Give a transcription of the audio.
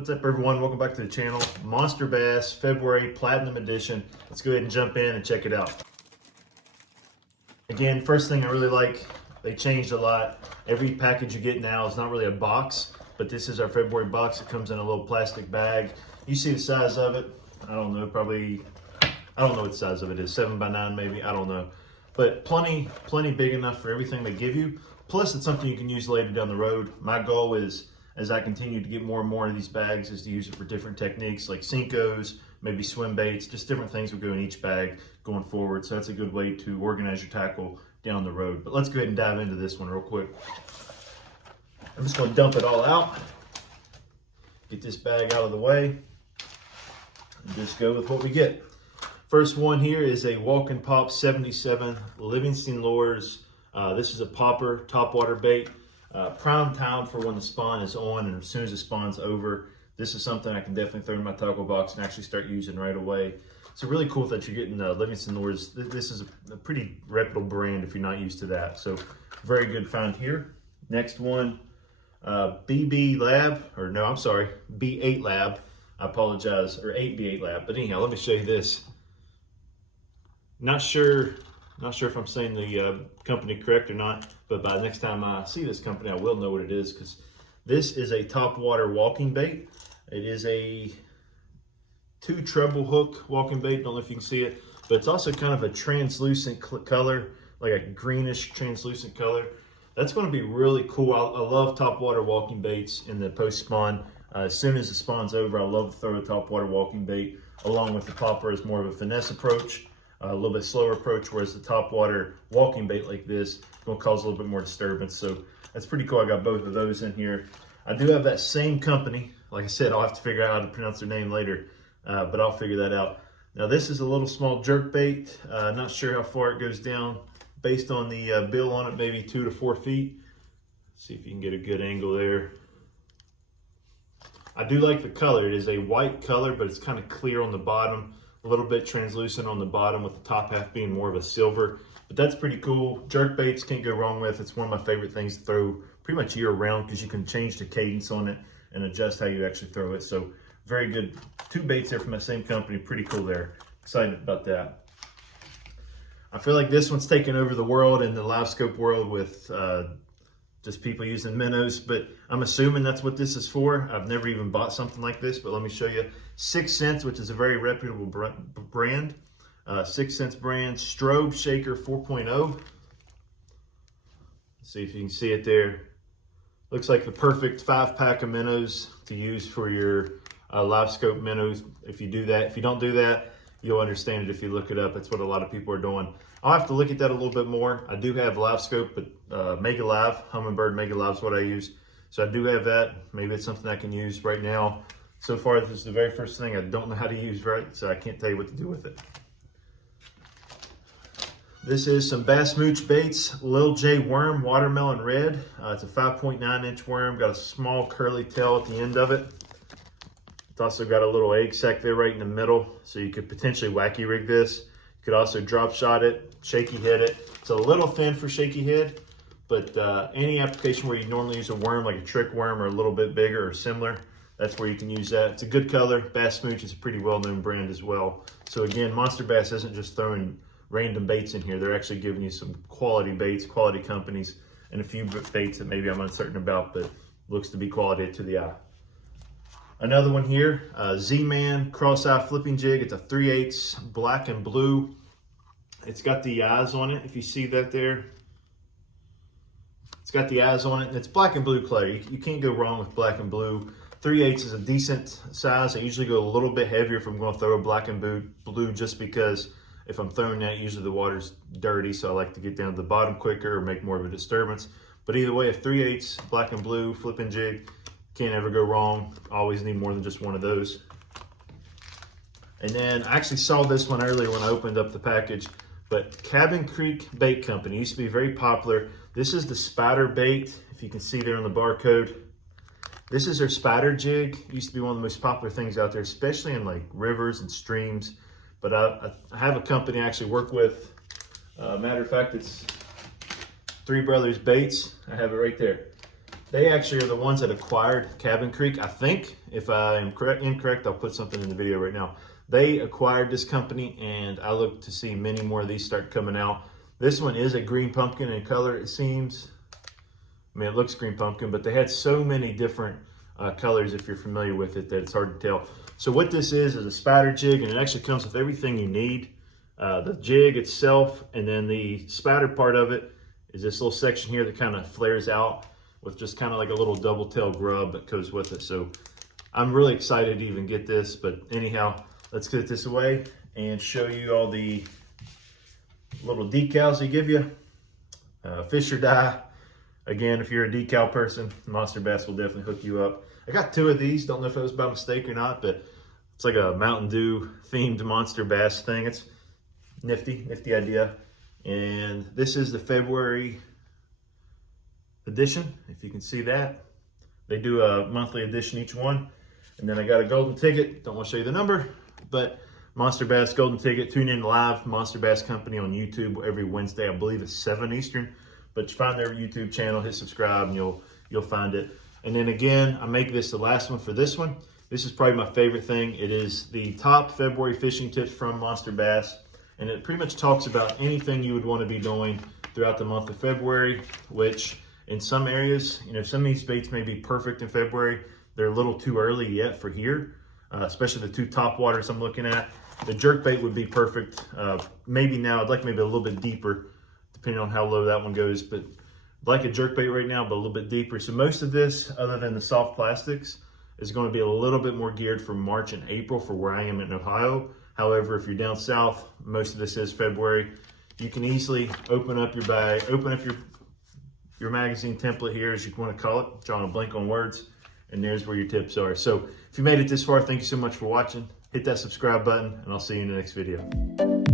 What's up, everyone? Welcome back to the channel. Monster Bass February Platinum Edition. Let's go ahead and jump in and check it out. Again, first thing I really like, they changed a lot. Every package you get now is not really a box, but this is our February box. It comes in a little plastic bag. You see the size of it. I don't know, probably, I don't know what the size of it is, 7x9 maybe, I don't know. But plenty big enough for everything they give you. Plus, it's something you can use later down the road. My goal is, as I continue to get more and more of these bags, is to use it for different techniques like Cincos, maybe swim baits, just different things will go in each bag going forward. So that's a good way to organize your tackle down the road. But let's go ahead and dive into this one real quick. I'm just going to dump it all out, get this bag out of the way, and just go with what we get. First one here is a Walk and Pop 77 Livingston Lures. This is a popper topwater bait. Prime time for when the spawn is on, and as soon as the spawn's over, this is something I can definitely throw in my tackle box and actually start using right away. So really cool that you're getting Livingston Lures. This is a pretty reputable brand if you're not used to that. So very good find here. Next one, B8 Lab. I apologize, or 8B8 Lab. But anyhow, let me show you this. Not sure if I'm saying the company correct or not, but by the next time I see this company, I will know what it is, because this is a topwater walking bait. It is a 2 treble hook walking bait. Don't know if you can see it, but it's also kind of a translucent color, like a greenish translucent color. That's going to be really cool. I love topwater walking baits in the post spawn. As soon as the spawn's over, I love to throw a topwater walking bait along with the popper as more of a finesse approach. A little bit slower approach, whereas the topwater walking bait like this is going to cause a little bit more disturbance. So that's pretty cool. I got both of those in here. I do have that same company. Like I said, I'll have to figure out how to pronounce their name later, but I'll figure that out. Now this is a little small jerk bait. Not sure how far it goes down. Based on the bill on it, maybe 2 to 4 feet. Let's see if you can get a good angle there. I do like the color. It is a white color, but it's kind of clear on the bottom. A little bit translucent on the bottom, with the top half being more of a silver. But that's pretty cool. Jerk baits can't go wrong with. It's one of my favorite things to throw pretty much year round, because you can change the cadence on it and adjust how you actually throw it. So very good. 2 baits there from the same company. Pretty cool there. Excited about that. I feel like this one's taken over the world in the live scope world with just people using minnows, but I'm assuming that's what this is for. I've never even bought something like this, but let me show you. 6 Cents, which is a very reputable brand. 6 Cents brand, Strobe Shaker 4.0. See if you can see it there. Looks like the perfect 5-pack of minnows to use for your live scope minnows. If you do that, if you don't do that, you'll understand it if you look it up. That's what a lot of people are doing. I'll have to look at that a little bit more. I do have live scope, but Mega Live, Humminbird Mega Live is what I use. So I do have that. Maybe it's something I can use right now. So far, this is the very first thing I don't know how to use right, so I can't tell you what to do with it. This is some Bass Mooch baits, Lil J Worm Watermelon Red. It's a 5.9-inch worm, got a small curly tail at the end of it. It's also got a little egg sac there right in the middle, so you could potentially wacky rig this. You could also drop shot it, shaky head it. It's a little thin for shaky head, but any application where you normally use a worm, like a trick worm or a little bit bigger or similar, that's where you can use that. It's a good color. Bass Mooch is a pretty well-known brand as well. So again, Monster Bass isn't just throwing random baits in here. They're actually giving you some quality baits, quality companies, and a few baits that maybe I'm uncertain about, but looks to be quality to the eye. Another one here, Z-Man Cross-Eye Flipping Jig. It's a 3/8 black and blue. It's got the eyes on it, if you see that there. It's got the eyes on it, and it's black and blue color. You can't go wrong with black and blue. 3/8 is a decent size. I usually go a little bit heavier if I'm going to throw a black and blue, just because if I'm throwing that, usually the water's dirty, so I like to get down to the bottom quicker or make more of a disturbance. But either way, a 3/8 black and blue flipping jig, can't ever go wrong. Always need more than just one of those. And then I actually saw this one earlier when I opened up the package, but Cabin Creek Bait Company used to be very popular. This is the spider bait, if you can see there on the barcode. This is their spider jig. Used to be one of the most popular things out there, especially in like rivers and streams. But I have a company I actually work with. Matter of fact, it's Three Brothers Baits. I have it right there. They actually are the ones that acquired Cabin Creek, I think. If I am incorrect, I'll put something in the video right now. They acquired this company, and I look to see many more of these start coming out. This one is a green pumpkin in color, it seems. I mean, it looks green pumpkin, but they had so many different colors, if you're familiar with it, that it's hard to tell. So what this is a spider jig, and it actually comes with everything you need. The jig itself, and then the spider part of it is this little section here that kind of flares out with just kind of like a little double tail grub that goes with it. So I'm really excited to even get this, but anyhow, let's get this away and show you all the little decals they give you. Fish or die. Again, if you're a decal person, Monster Bass will definitely hook you up. I got 2 of these. Don't know if it was by mistake or not, but it's like a Mountain Dew themed Monster Bass thing. It's nifty idea. And this is the February edition, if you can see that. They do a monthly edition each one. And then I got a golden ticket. Don't want to show you the number, but Monster Bass golden ticket. Tune in live, Monster Bass Company on YouTube every Wednesday. I believe it's 7 Eastern. But you find their YouTube channel, hit subscribe, and you'll find it. And then again, I make this the last one for this one. This is probably my favorite thing. It is the top February fishing tips from Monster Bass. And it pretty much talks about anything you would want to be doing throughout the month of February, which in some areas, you know, some of these baits may be perfect in February. They're a little too early yet for here, especially the 2 top waters I'm looking at. The jerk bait would be perfect. Maybe now, I'd like maybe a little bit deeper, depending on how low that one goes, but I'd like a jerk bait right now, but a little bit deeper. So most of this, other than the soft plastics, is going to be a little bit more geared for March and April for where I am in Ohio. However, if you're down south, most of this is February. You can easily open up your bag, open up your magazine template here, as you want to call it, drawing a blank on words, and there's where your tips are. So if you made it this far, thank you so much for watching. Hit that subscribe button, and I'll see you in the next video.